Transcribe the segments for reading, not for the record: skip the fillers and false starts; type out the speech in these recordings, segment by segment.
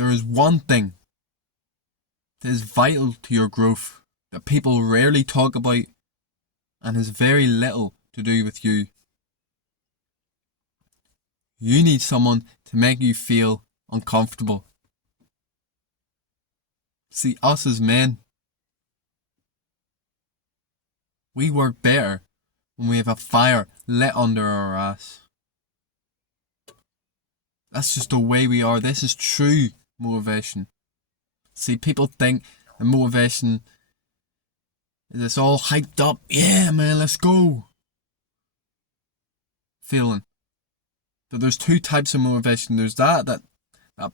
there is one thing that is vital to your growth that people rarely talk about and has very little to do with you. You need someone to make you feel uncomfortable. See, us as men, we work better when we have a fire lit under our ass. That's just the way we are. This is true motivation. See, people think that motivation is this all hyped up, yeah man, let's go feeling. But there's two types of motivation. There's that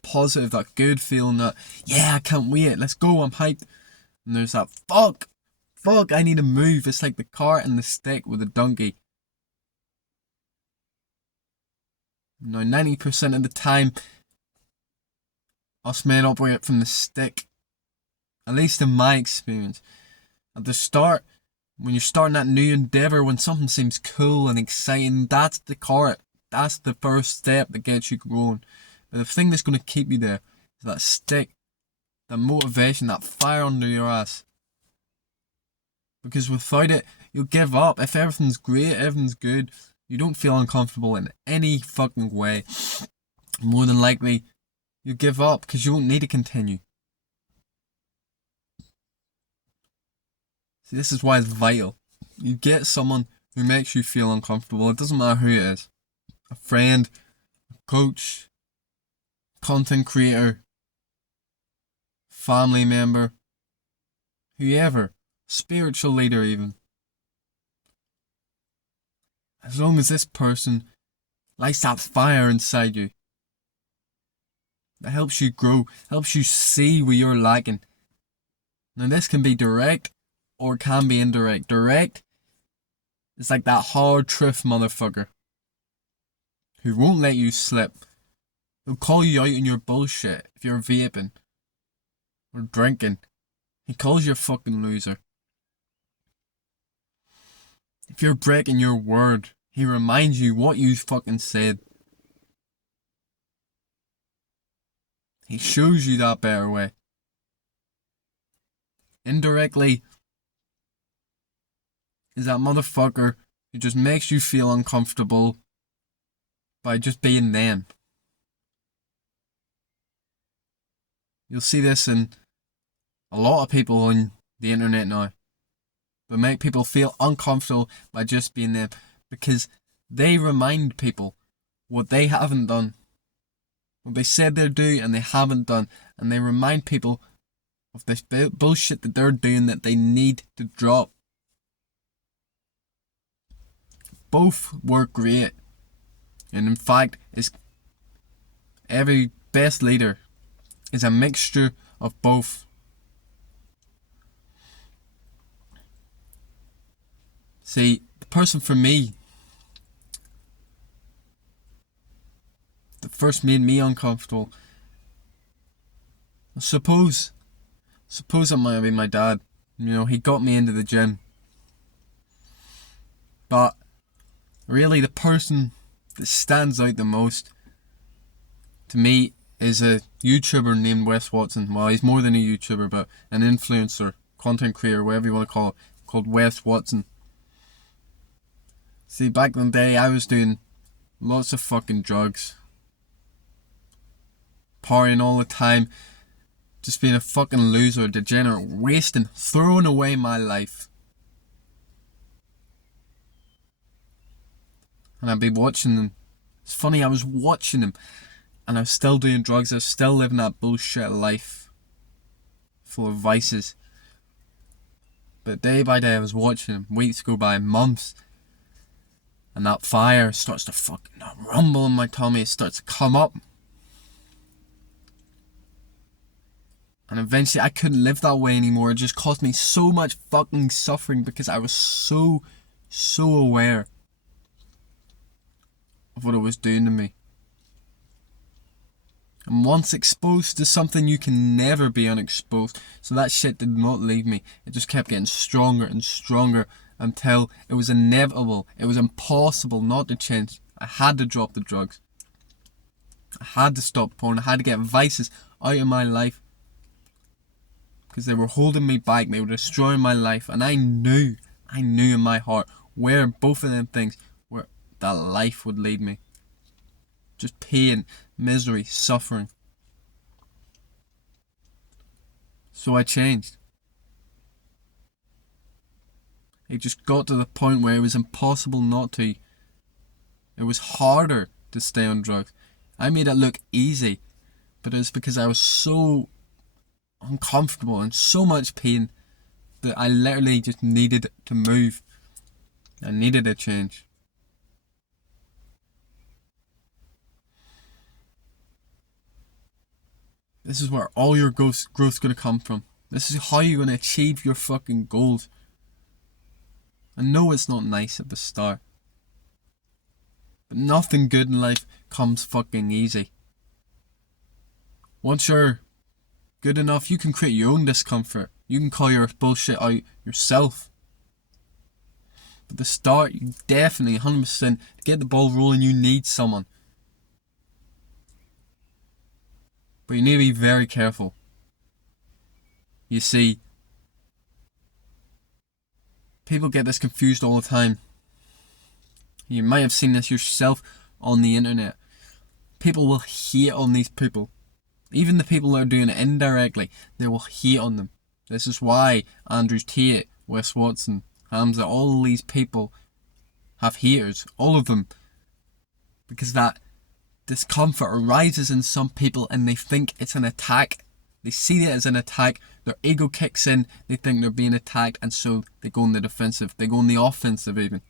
positive, that good feeling that, yeah, I can't wait, let's go, I'm hyped. And there's that, fuck, I need to move. It's like the cart and the stick with the donkey. Now, 90% of the time, us men operate from the stick. At least in my experience. At the start, when you're starting that new endeavour, when something seems cool and exciting, that's the cart. That's the first step that gets you going. But the thing that's going to keep you there is that stick, that motivation, that fire under your ass. Because without it, you'll give up. If everything's great, everything's good, you don't feel uncomfortable in any fucking way, more than likely, you give up because you won't need to continue. See, this is why it's vital. You get someone who makes you feel uncomfortable. It doesn't matter who it is. A friend, a coach, content creator, family member, whoever, spiritual leader even. As long as this person lights that fire inside you, that helps you grow, helps you see where you're lacking. Now this can be direct or it can be indirect. Direct is like that hard truth motherfucker who won't let you slip. He'll call you out on your bullshit if you're vaping or drinking. He calls you a fucking loser. If you're breaking your word, he reminds you what you fucking said. He shows you that better way. Indirectly is that motherfucker who just makes you feel uncomfortable by just being them. You'll see this in a lot of people on the internet now. But make people feel uncomfortable by just being them. Because they remind people what they haven't done. What they said they'll do and they haven't done. And they remind people of this bullshit that they're doing that they need to drop. Both work great. And in fact, every best leader is a mixture of both. See, the person for me that first made me uncomfortable, suppose it might have been my dad. You know, he got me into the gym. But really the person that stands out the most to me is a YouTuber named Wes Watson. Well, he's more than a YouTuber, but an influencer, content creator, whatever you want to call it, called Wes Watson. See, back in the day, I was doing lots of fucking drugs. Partying all the time. Just being a fucking loser, degenerate, wasting, throwing away my life. And I'd be watching them. It's funny, I was watching them. And I was still doing drugs. I was still living that bullshit life. Full of vices. But day by day I was watching them. Weeks go by, months. And that fire starts to fucking rumble in my tummy. It starts to come up. And eventually I couldn't live that way anymore. It just caused me so much fucking suffering because I was so aware of what it was doing to me. And once exposed to something, you can never be unexposed. So that shit did not leave me. It just kept getting stronger and stronger until it was inevitable. It was impossible not to change. I had to drop the drugs. I had to stop porn. I had to get vices out of my life because they were holding me back. They were destroying my life, and I knew in my heart where both of them things, where that life would lead me. Just pain, misery, suffering. So I changed. It just got to the point where it was impossible not to. It was harder to stay on drugs. I made it look easy, but it was because I was so uncomfortable and so much pain that I literally just needed to move. I needed a change. This is where all your growth's going to come from. This is how you're going to achieve your fucking goals. I know it's not nice at the start, but nothing good in life comes fucking easy. Once you're good enough, you can create your own discomfort. You can call your bullshit out yourself. But at the start, you definitely, 100%, to get the ball rolling, you need someone. But you need to be very careful. You see, people get this confused all the time. You might have seen this yourself on the internet. People will hate on these people. Even the people that are doing it indirectly, they will hate on them. This is why Andrew Tate, Wes Watson, Hamza, all these people have haters. All of them. Because that discomfort arises in some people and they think it's an attack. They see it as an attack. Their ego kicks in. They think they're being attacked, and so they go on the defensive. They go on the offensive even.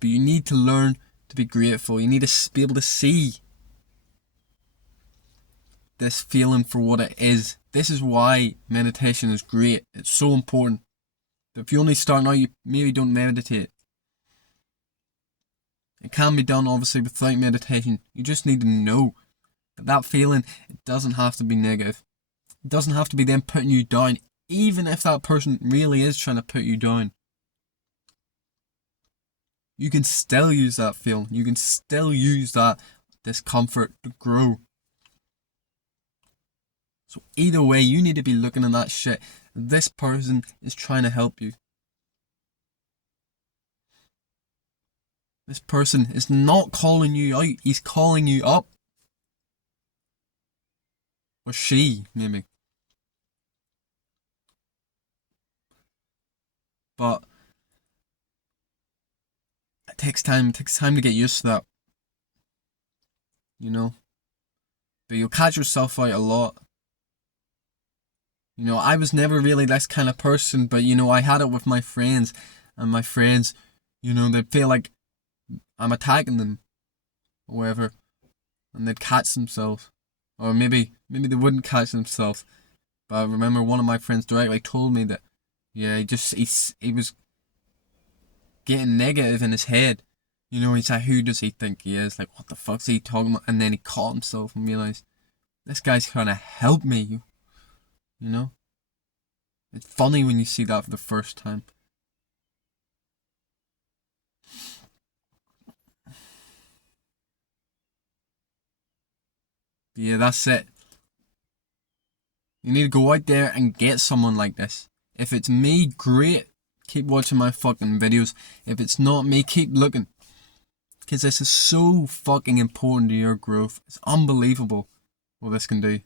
But you need to learn to be grateful. You need to be able to see this feeling for what it is. This is why meditation is great. It's so important. If you only start now, you maybe don't meditate. It can be done obviously without meditation. You just need to know that feeling, it doesn't have to be negative. It doesn't have to be them putting you down, even if that person really is trying to put you down. You can still use that feeling. You can still use that discomfort to grow. So either way, you need to be looking at that shit. This person is trying to help you. This person is not calling you out. He's calling you up. Or she, maybe. But it takes time. It takes time to get used to that. You know? But you'll catch yourself out a lot. You know, I was never really this kind of person, but you know, I had it with my friends. And my friends, you know, they'd feel like I'm attacking them. Or whatever. And they'd catch themselves. Or maybe they wouldn't catch themselves. But I remember one of my friends directly told me that, yeah, he was getting negative in his head. You know, he's like, who does he think he is? Like, what the fuck's he talking about? And then he caught himself and realised, this guy's trying to help me. You know? It's funny when you see that for the first time. But yeah, that's it. You need to go out there and get someone like this. If it's me, great. Keep watching my fucking videos. If it's not me, keep looking. Because this is so fucking important to your growth. It's unbelievable what this can do.